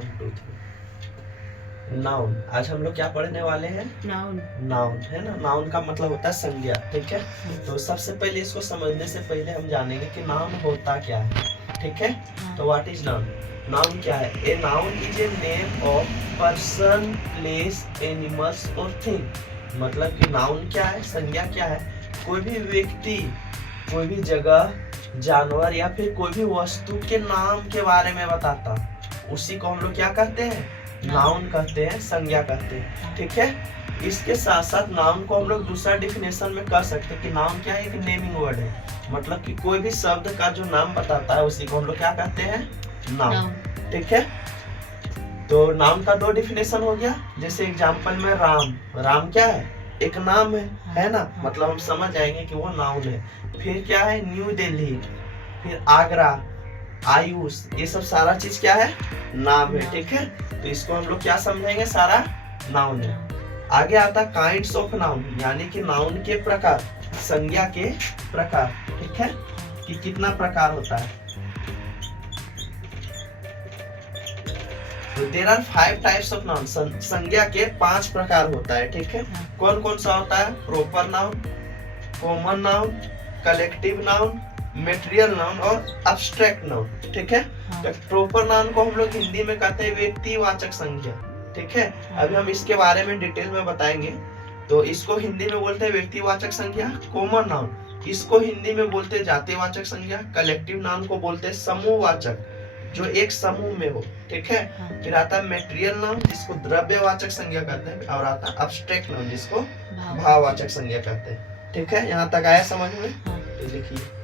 1 2 3 noun. आज हम लोग क्या पढ़ने वाले हैं? नाउन। नाउन है ना। नाउन का मतलब होता है संज्ञा, ठीक है। तो सबसे पहले इसको समझने से पहले हम जानेंगे कि नाउन होता क्या है, ठीक है। तो व्हाट इज नाउन? नाउन क्या है? A noun is a name of person, place, animals और थिंग। मतलब कि नाउन क्या है, संज्ञा क्या है? कोई भी व्यक्ति, कोई भी जगह, जानवर या फिर कोई भी वस्तु के नाम के बारे में बताता, उसी को हम लोग क्या कहते हैं? नाउन कहते हैं, संज्ञा कहते हैं, ठीक है। इसके साथ साथ नाउन को हम लोग दूसरा डिफिनेशन में कह सकते हैं कि नाउन क्या है? एक नेमिंग वर्ड है। मतलब कि कोई भी शब्द का जो नाम बताता है उसी को हम लोग क्या कहते हैं? नाउन, ठीक है। तो नाउन का 2 डिफिनेशन हो गया। जैसे एग्जांपल में राम, राम क्या है? एक नाम है ना। मतलब हम समझ जाएंगे कि वो नाउन है। फिर क्या है? न्यू दिल्ली, फिर आगरा, आयुष, ये सब सारा चीज क्या है? नाम है, ठीक है। तो इसको हम लोग क्या समझेंगे? सारा नाउन है। आगे आता काइंड्स ऑफ नाउन, यानी कि नाउन के प्रकार, संज्ञा के प्रकार, ठीक है, कि कितना प्रकार होता है। तो there are 5 types of noun. संज्ञा के 5 प्रकार होता है, ठीक है। कौन कौन सा होता है? Proper noun, common noun, collective noun, material noun और एब्स्ट्रैक्ट नाउन, ठीक है। तो प्रॉपर नाउन को हम लोग हिंदी में कहते हैं व्यक्तिवाचक संज्ञा, ठीक है। अभी हम इसके बारे में डिटेल में बताएंगे। तो इसको हिंदी में बोलते हैं व्यक्तिवाचक संज्ञा। कॉमन नाउन, इसको हिंदी में बोलते हैं जातिवाचक संज्ञा। कलेक्टिव नाउन को बोलते हैं समूहवाचक, जो एक समूह में हो, ठीक है। फिर आता है मेटेरियल नाउन, जिसको द्रव्यवाचक संज्ञा कहते हैं। और आता है एब्स्ट्रैक्ट नाउन, जिसको भाववाचक संज्ञा कहते हैं, ठीक है। यहाँ तक आया समझ में? तो लिखिए।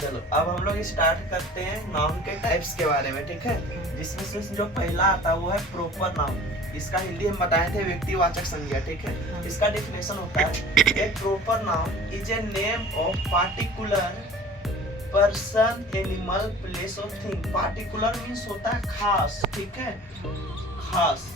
चलो अब हम लोग स्टार्ट करते हैं नाउन के टाइप्स के बारे में, ठीक है। जिसमें से जो पहला आता है वो है प्रॉपर नाउन। इसका हिंदी हम बताए थे व्यक्तिवाचक संज्ञा, ठीक है। इसका डेफिनेशन होता है a proper noun is a name of particular person, animal, place और थिंग। पार्टिकुलर मींस होता है खास, ठीक है। खास,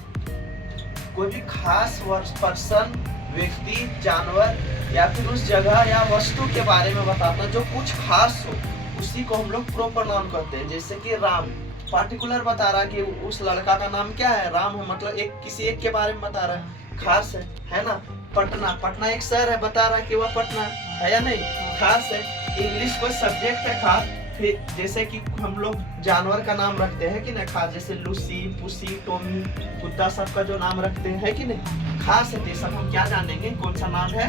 कोई भी खास पर्सन, व्यक्ति, जानवर या फिर उस जगह या वस्तु के बारे में बताता है जो कुछ खास हो, उसी को हम लोग प्रॉपर नाउन कहते हैं। जैसे कि राम, पार्टिकुलर बता रहा है कि उस लड़का का नाम क्या है? राम है, मतलब एक किसी एक के बारे में बता रहा है, खास है ना। पटना, पटना एक शहर है, बता रहा है कि वह पटना है या नहीं, खास है। इंग्लिश कोई सब्जेक्ट है, खास। फिर जैसे कि हम लोग जानवर का नाम रखते हैं कि नहीं, खास, जैसे लूसी, पुसी, टॉमी, कुत्ता, सब का जो नाम रखते हैं कि नहीं, खास है। सब हम क्या जानेंगे कौन सा नाम है?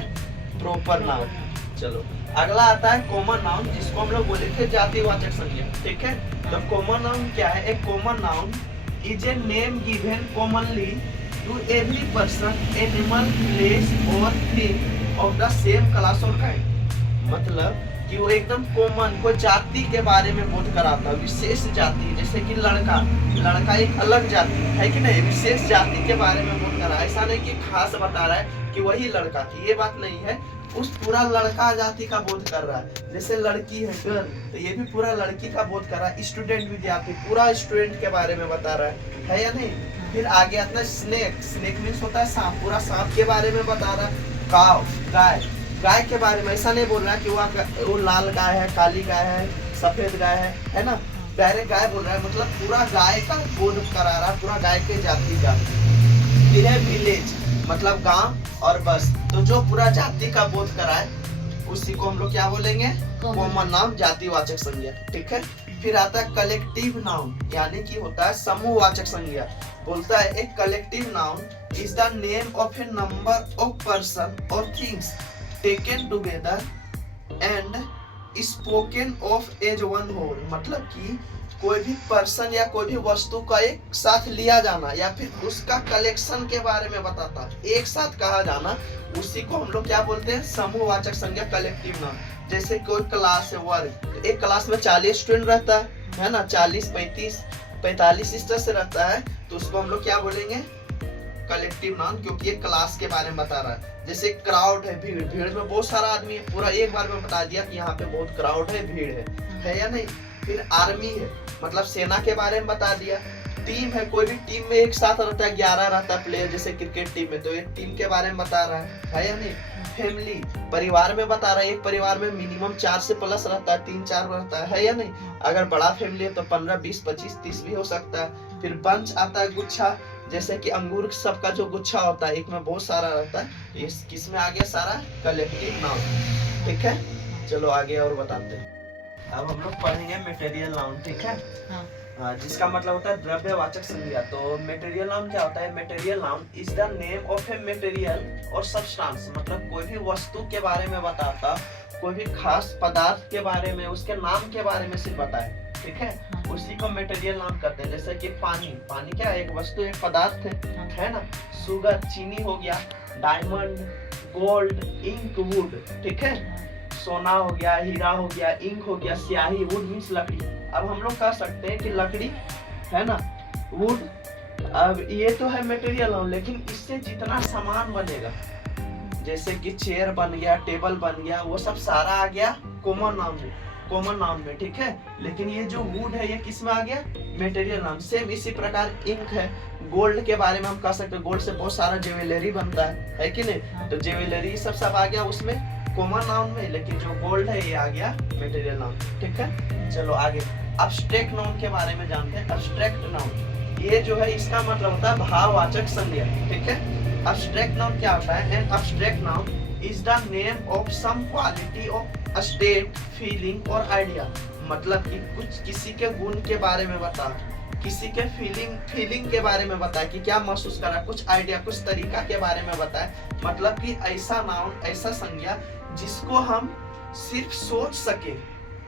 Proper noun. चलो अगला आता है कॉमन नाउन, जिसको हम लोग बोले थे जातिवाचक संज्ञा, ठीक है। तो कॉमन नाउन क्या है? एक common noun is a name given commonly to every person, animal, place और thing of the same class और काइंड। मतलब कि वो एकदम कॉमन, कोई जाति के बारे में बोध कराता है, विशेष जाति। जैसे कि लड़का, लड़का एक अलग जाति है कि नहीं, विशेष जाति के बारे में बोध करा। ऐसा नहीं कि खास बता रहा है कि वही लड़का थी, ये बात नहीं है। उस पूरा लड़का जाति का बोध कर रहा है। जैसे लड़की है गर्ल, तो ये भी पूरा लड़की का बोध कर रहा है। स्टूडेंट, विद्यार्थी, पूरा स्टूडेंट के बारे में बता रहा है या नहीं। फिर आगे आता है स्नेक, स्नेक मीन्स होता है सांप, पूरा सांप के बारे में बता रहा है। काव, गाय, गाय के बारे में ऐसा नहीं बोल रहा है कि वो लाल गाय है, काली गाय है, सफेद गाय है ना। डायरेक्ट गाय बोल रहा है, मतलब पूरा गाय का बोध करा रहा है, पूरा गाय के जाति का। फिर है विलेज, मतलब गांव और बस, तो जो पूरा जाति का बोध कराए उसी को हम लोग क्या बोलेंगे? कॉमन नाउन, जातिवाचक संज्ञा, ठीक है। फिर आता है कलेक्टिव नाउन, यानी कि होता है समूहवाचक संज्ञा। बोलता है एक collective noun is the name of a number of person और things taken together and spoken of as one whole. मतलब कि कोई भी पर्सन या कोई भी वस्तु का एक साथ लिया जाना या फिर उसका कलेक्शन के बारे में बताता, एक साथ कहा जाना, उसी को हम लोग क्या बोलते हैं? समूहवाचक संज्ञा, कलेक्टिव नाउन। जैसे कोई क्लास है, वर्ग, एक क्लास में 40 स्टूडेंट रहता है ना, 40, 35, 45 इस तरह से रहता है, तो उसको हम लोग क्या बोलेंगे? कलेक्टिव नाउन, क्योंकि एक क्लास के बारे में बता रहा है। जैसे क्राउड है, भीड़, भीड़ में बहुत सारा आदमी है, पूरा एक बार में बता दिया कि यहाँ पे बहुत क्राउड है, भीड़ है या नहीं। फिर आर्मी है, मतलब सेना के बारे में बता दिया। टीम है, कोई भी टीम में एक साथ रहता है, 11 रहता है प्लेयर, जैसे क्रिकेट टीम में, तो एक टीम के बारे में बता रहा है या नहीं। फैमिली, परिवार में बता रहा है, एक परिवार में मिनिमम 4 से प्लस रहता है, 3-4 रहता है या नहीं। अगर बड़ा फैमिली है तो 15, 20, 25, 30 भी हो सकता है। फिर बंच आता है गुच्छा, जैसे कि अंगूर सबका जो गुच्छा होता है एक में बहुत सारा रहता है, इस किसमें आ गया सारा कलेक्टिव नाउन। ठीक है, चलो आगे और बताते हैं। अब हम लोग पढ़ेंगे मटेरियल नाउन। ठीक है, जिसका मतलब होता है द्रव्यवाचक संज्ञा। तो मटेरियल नाउन क्या होता है? Material noun is the name of a material और सब्सटेंस, मतलब कोई भी वस्तु के बारे में बताता, कोई भी खास पदार्थ के बारे में, उसके नाम के बारे में सिर्फ बताए। ठीक है, उसी को मटेरियल नाउन कहते हैं। जैसे कि पानी, पानी क्या है? एक वस्तु, एक पदार्थ है ना। शुगर, चीनी हो गया, डायमंड, गोल्ड, इंक, वुड। ठीक है, सोना हो गया, हीरा हो गया, इंक हो गया, स्याही, वुड मीन्स लकड़ी। अब हम लोग कह सकते हैं कि लकड़ी है ना, वुड। अब ये तो है मटेरियल नाउन, लेकिन इससे जितना सामान बनेगा, जैसे कि चेयर बन गया, टेबल बन गया, वो सब सारा आ गया कॉमन नाउन में, कॉमन नाउन में। ठीक है, लेकिन ये जो वुड है ये किस में आ गया? Material noun. सेम इसी प्रकार इंक है, गोल्ड के बारे में हम कह सकते हैं, गोल्ड से बहुत सारा ज्वेलरी बनता है कि नहीं? तो ज्वेलरी सब आ गया उसमें कॉमन नाउन में, लेकिन जो गोल्ड है ये आ गया मटेरियल नाउन। ठीक है, चलो आगे एब्स्ट्रैक्ट नाउन के बारे में जानते हैं। एब्स्ट्रैक्ट नाउन ये जो है इसका मतलब होता है भाववाचक संज्ञा। ठीक है, एब्स्ट्रैक्ट नाउन क्या होता है? An abstract noun is the name of some quality of state, feeling और आइडिया। मतलब कि कुछ किसी के गुण के बारे में बता, किसी के फीलिंग के बारे में बताए कि क्या महसूस करा, कुछ आइडिया, कुछ तरीका के बारे में बताए। मतलब कि ऐसा नाउन, ऐसा संज्ञा जिसको हम सिर्फ सोच सके,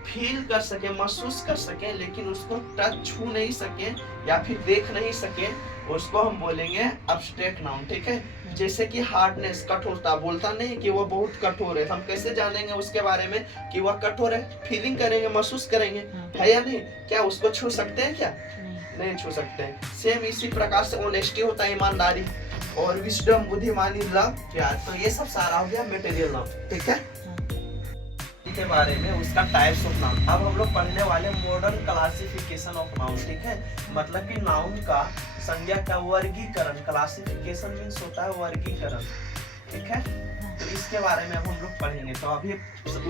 फील कर सके, महसूस कर सके, लेकिन उसको टच छू नहीं सके या फिर देख नहीं सके, उसको हम बोलेंगे एब्स्ट्रैक्ट नाउन। ठीक है, जैसे कि हार्डनेस, कठोरता, बोलता नहीं कि वो बहुत कठोर है, हम कैसे जानेंगे उसके बारे में कि वह कठोर है? फीलिंग करेंगे, महसूस करेंगे, है या नहीं? क्या उसको छू सकते हैं? क्या नहीं छू सकते हैं। सेम इसी प्रकार से ऑनेस्टी होता है, ईमानदारी, और विजडम, बुद्धिमानी, लव, प्यार। तो ये सब सारा हो गया मटेरियल नाउन। ठीक है, के बारे में उसका टाइप्स ऑफ नाउन। अब हम लोग पढ़ने वाले मॉडर्न क्लासिफिकेशन ऑफ नाउन। ठीक है, मतलब कि नाउन का, संज्ञा का वर्गीकरण। क्लासिफिकेशन मींस होता है वर्गीकरण। ठीक है, तो इसके बारे में अब हम लोग पढ़ेंगे। तो अभी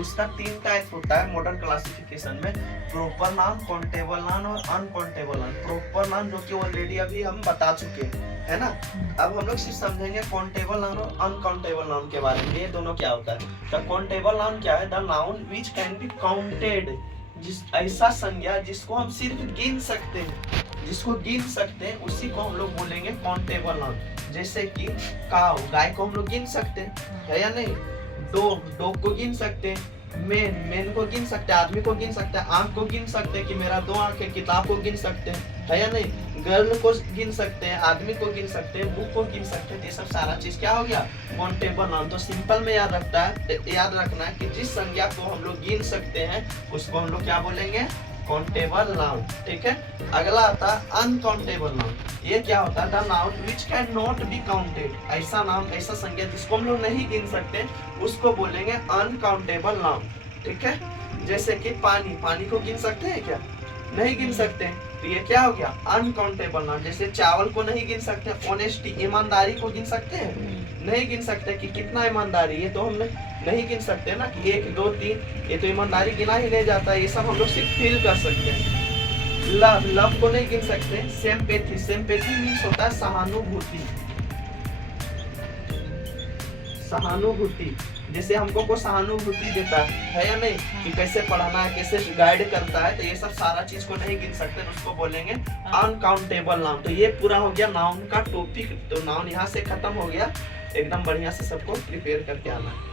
उसका 3 टाइप होता है मॉडर्न क्लासिफिकेशन में, प्रॉपर नाउन, काउंटेबल नाउन और अनकाउंटेबल नाउन। प्रॉपर नाउन जो कि ऑलरेडी अभी हम बता चुके हैं ना। अब हम लोग सिर्फ समझेंगे काउंटेबल नाउन और अनकाउंटेबल नाउन के बारे में, ये दोनों क्या होता है। तो काउंटेबल नाउन क्या है? The noun which can be counted, जिस ऐसा संज्ञा जिसको हम सिर्फ गिन सकते हैं, जिसको गिन सकते हैं, उसी को हम लोग बोलेंगे काउंटेबल नाउन। जैसे कि काऊ, गाय को हम लोग गिन सकते हैं, है या नहीं? डॉग को गिन सकते हैं, मेन को गिन सकते हैं, आदमी को गिन सकते हैं, आंख को गिन सकते हैं कि मेरा 2 आंख है, किताब को गिन सकते हैं, है या नहीं? गर्ल को गिन सकते हैं, आदमी को गिन सकते हैं, बुक को गिन सकते हैं। ये सब सारा चीज क्या हो गया? Countable noun. तो सिंपल में याद रखना है कि जिस संज्ञा को हम लोग गिन सकते हैं उसको हम लोग क्या बोलेंगे? Countable noun. ठीक है, अगला आता है अनकाउंटेबल नाउन। ये क्या होता है? The noun which can not be counted, ऐसा नाम, ऐसा संज्ञा जिसको हम लोग नहीं गिन सकते, उसको बोलेंगे अनकाउंटेबल नाउन। ठीक है, जैसे कि पानी, पानी को गिन सकते हैं क्या? नहीं गिन सकते, तो ये क्या हो गया? Uncountable noun. जैसे चावल को नहीं गिन सकते, ऑनेस्टी, ईमानदारी को गिन सकते हैं? नहीं गिन सकते कि कितना ईमानदारी, ये तो हम नहीं गिन सकते ना कि 1 2 3, ये तो ईमानदारी गिना ही नहीं जाता। ये सब हम लोग सिर्फ फील कर सकते हैं। लव, लव को नहीं गिन सकते। सिंपैथी, सिंपैथी मींस होता है सहानुभूति, सहानुभूति। जैसे हमको कोई सहानुभूति देता है या नहीं, कि कैसे पढ़ाना है, कैसे गाइड करता है, तो ये सब सारा चीज को नहीं गिन सकते, तो उसको बोलेंगे अनकाउंटेबल नाउन। तो ये पूरा हो गया नाउन का टॉपिक। तो नाउन यहाँ से खत्म हो गया। एकदम बढ़िया से सबको प्रिपेयर करके आना है।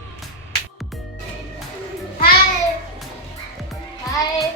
हाय